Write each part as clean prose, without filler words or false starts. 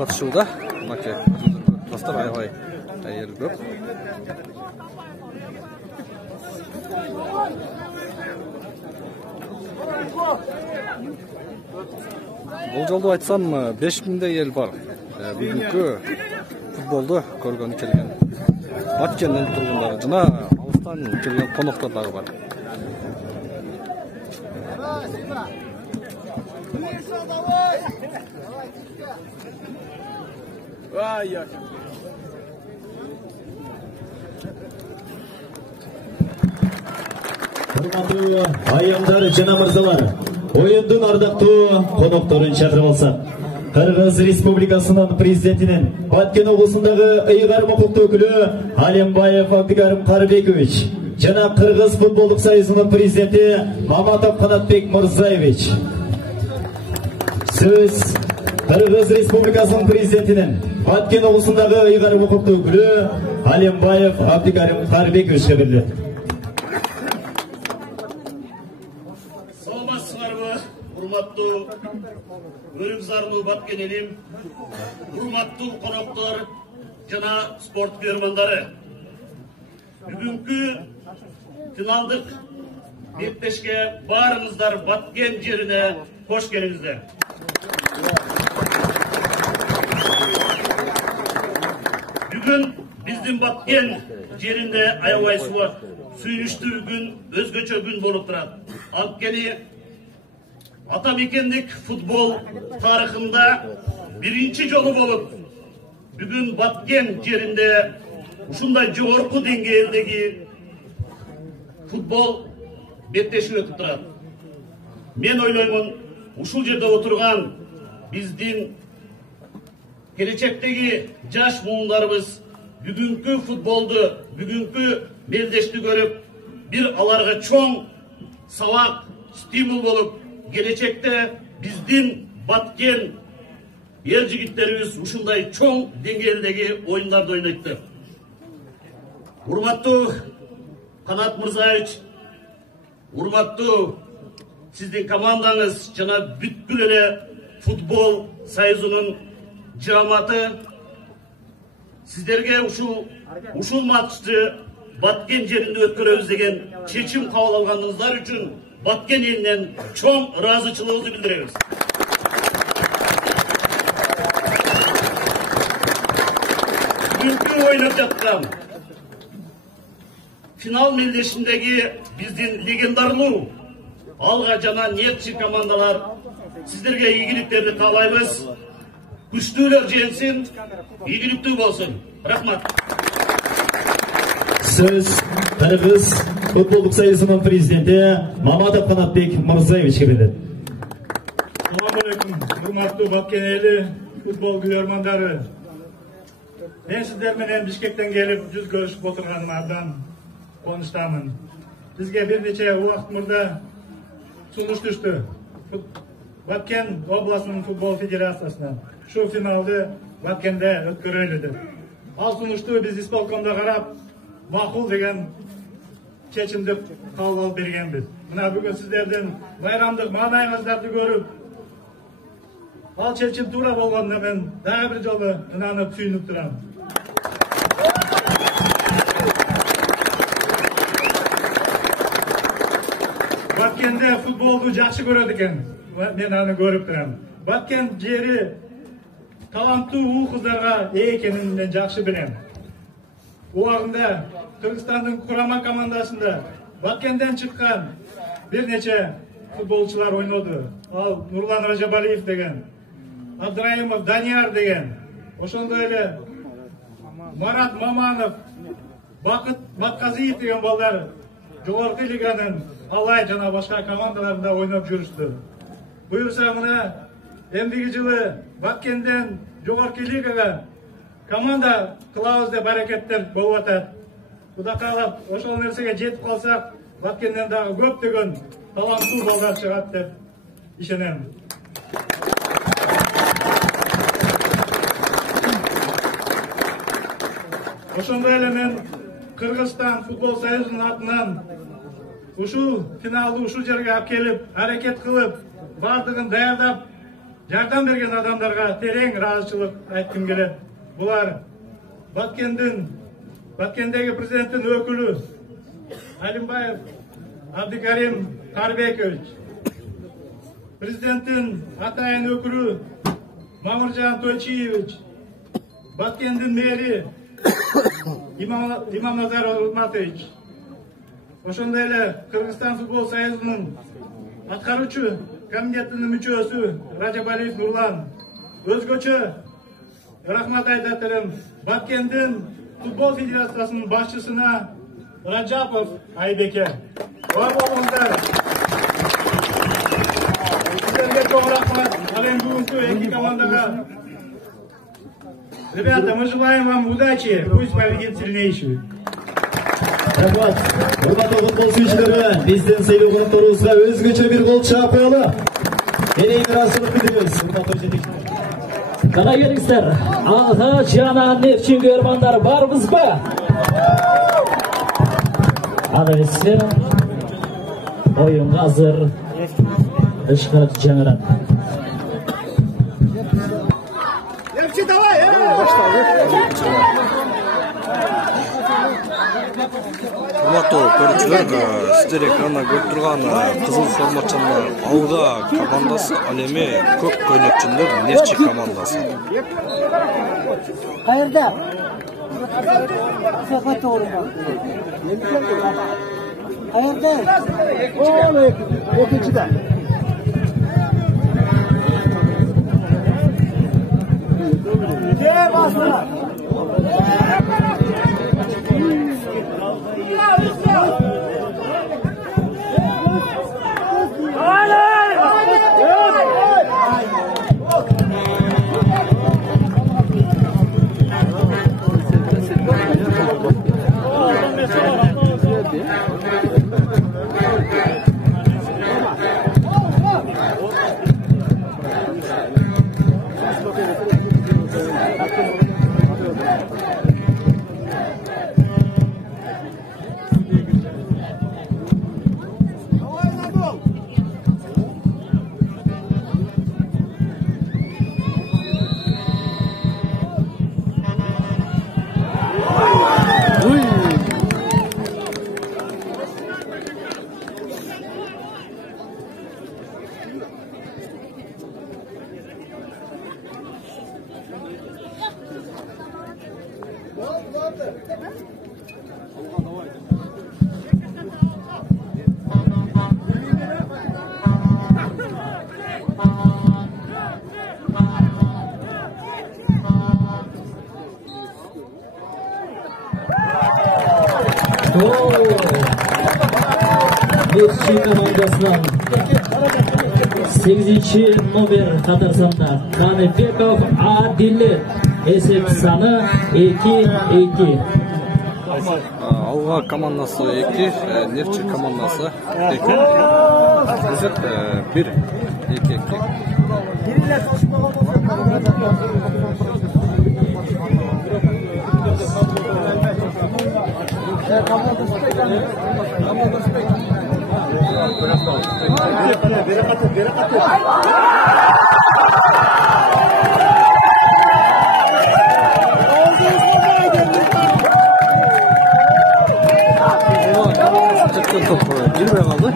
катышууда. Мынакей класстар аябай әйел көп. Бұл жолда айтсам 5000 ел бар. Бүгінгі футболды көргені келген. Баткеннің тұрғындары, жына алыстан келген қонақтар дағы бар. Hurmatli ayamlar, jana mirzalar, o'yindan ardaqtoo qo'noqlarini chaqirib olsak. Qirg'iz Respublikasining prezidentining Batken облысындагы ыйгар huquqli өкүлү Alembayev Abdukarim Qaribekovich, jana Qirg'iz futbolдук союзунун президенти Mamatov Qanatbek Mirzaevich. Сөз Qirg'iz Respublikasining prezidentining Batken облысындагы ыйгар huquqli өкүлү Alembayev Abdukarim Qaribekovичке берилет. Hurmatlı Örümzarlı Batken'elim, hurmatlı konuklar, jana sport görmanları. Bugünkü finaldık Bekteşke barınızlar Batken yerine hoş geldinizler. Bugün bizim Batken yerinde ayavay suva suyunuştu gün, özgöçö gün bolup turат. Antkeni Atamekendek futbol tarihinde birinci jolu bolup, bugün Batken yerinde ушундай жогорку деңгээлдеги futbol беттешип өтүп турат. Мен ойлоймун, ушул жерде отурган биздин келечектеги жаш муундарыбыз бүгүнкү футболду, бүгүнкү мелдешти көрүп, бир аларга чоң сабак, стимул болуп, gelecekte bizdin Batken yer jigitlerimiz ушундай чоң деңгээлдеги оюндарды ойнойт. Урматтуу Канат Мырзаевич, урматтуу сиздин командаңыз жана бүткүл эле футбол союзунун жамааты сиздерге ушул матчты Баткен жеринде өткөрөбүз деген чечим кабыл алганыңыздар үчүн Batken elinden çok razıçılığımızı bildiririz. Bugünkü oynap жатқан final meldeşindeki bizden legendarlı Alga Jana Nefçi komandalar sizlerge iyiliklerini kaalayбыз. Күчтүүлөр жеңсин, ийгиликтүү болсун. Рахмат. Söz Qirg'iz futbolдук союзунун президенти Mamatov Qanatbek Mirzaevичке берилет. Assalomu alaykum, hurmatli Batken eli futbol görmandары. Men sizler menен Bishkekten kelip жүз көрүшүп отурганымдан конуштамын. Бизге бир нече убакыт мурда сунуш түштү. Баткен областынын футбол федерациясынан şu finalды Batkende өткөрөлү деп. Ал сунушту биз исполкомдо карап, макул деген чечимди кабыл алып бергенбиз. Мына бүгүн сиздердин байрамдык маанайыңыздарды көрүп, ал чечим туура болгонуна мен дагы бир жолу ынанып сүйүнүп турам. Batkende futbolду жакшы көрөт экен. Мен аны көрүп турам. Баткен жери таланттуу уу кыздарга ээ экенин мен жакшы билем. Убагында Кыргызстандын курама командасында Баткенден чыккан бир нече футболчулар ойноду. Ал Нурлан Ражабалиев деген, Абдраимов Данияр деген, ошондой эле Марат Маманов, Бакыт Батказиев деген балдар жогорку лиганын Алай жана башка командаларында ойноп жүрүштү. Буюрса мына эмдиги жылы Баткенден жогорку лигага команда кылабыз деп аракеттер болуп атат. Кудай каалап, ошол нерсеге жетип калсак, Баткенден дагы көптөгөн таланттуу балдар чыгат деп ишенем. Ошондой эле мен Кыргызстан футбол союзунун атынан ушул финалды ушул жерге алып келип, аракет кылып, бардыгын даярдап жардам берген адамдарға терең разычылык айткым келет. Булар Баткендегі президенттің өкілі Алимбаев Абдикарим Тарбекович, президенттің атайын өкілі Мамыржан Тойчиевич, Баткендин мэри Имамназар Алматович, ошондой эле Кыргызстан футбол союзунун аткаруучу комитетинин мүчөсү Ражабалиев Нурлан, өзгөчө рахмат айтат элем Баткендин футбол федерациясынын башчысына Раджапов Айбеке. Бар болуңуздар. Сиздерге чоң рахмат. Ал эми бүгүнкү эки командага. Ребята, мы желаем вам удачи. Пусть победит сильнейший. Рахмат. Урматтуу футбол сүйүүчүлөрү, биздин сыйлуу конокторубузга өзгөчө бир кол чаап коелу. Эрең ыраазычылык билдиребиз. Урматтуу жетекчилер. Qana kelingizlar. Ağa jana nefçi görmanlar barbizmi? Analizi oyun hazır. Işqat jangran. Nefçi davay. Урматтуу көрүүчүлөр, сиздер экранда көрүп турган кызыл формачандар Ауда командасы, ал эми көк көйнөкчүлөр Нефчи командасы. Кайерде? Сапат орунда. Кайерде? Ол экинчиде. Басына. Nefçi komandasынан 8-ci номер қатарсында Каныбеков Адил, есеп саны 2-2. Алга командасы 2, Нефчи командасы 2. Есеп 1-2. Girmeye kaldı.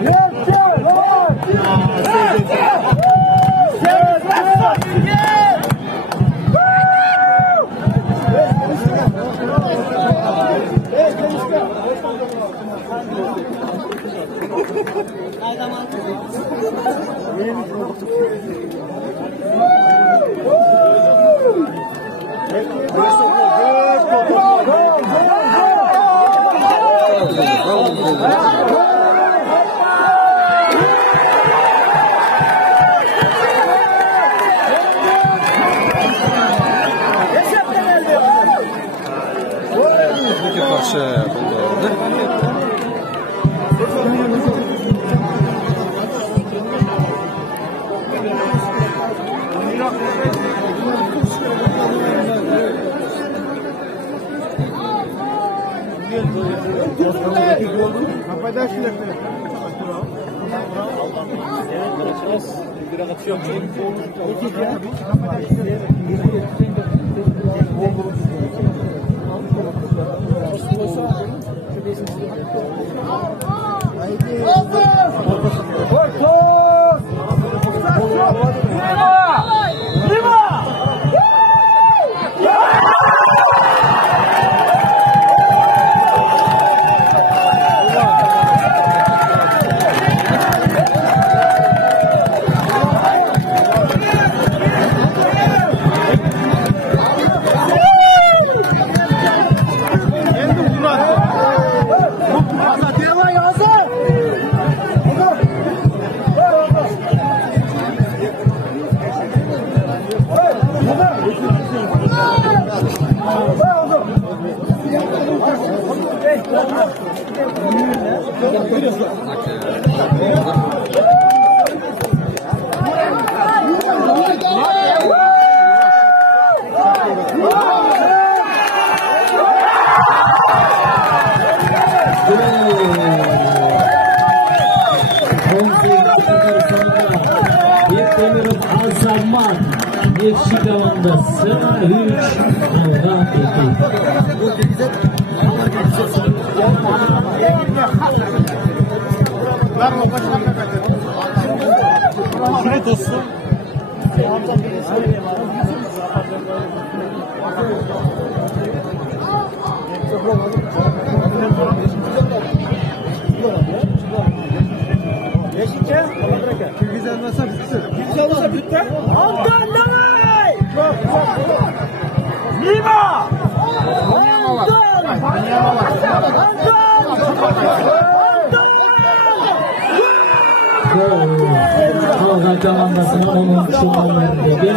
Karşı buldu. Nefçi komandası 3 Alga 2. Alga komandasının 10. numaraındaki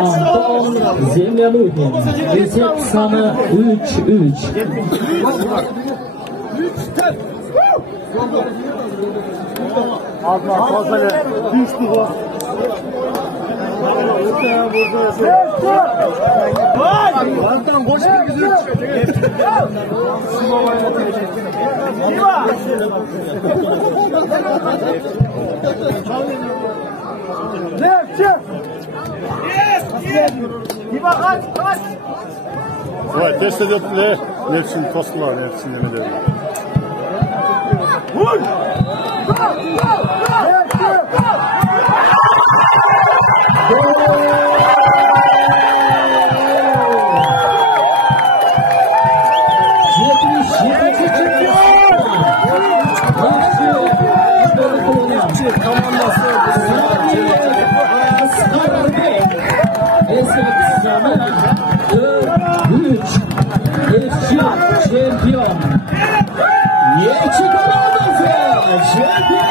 Anton Zemyanuhin. Esep sanı 3-3. Давай, test ediyorlar. Nefsini tosma, nefsini yemedi. Şampiyon. Nefçi komandası şampiyon.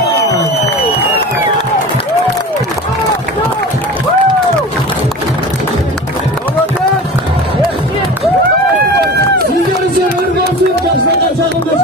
Sizler için bir olsun. Başlar açalım.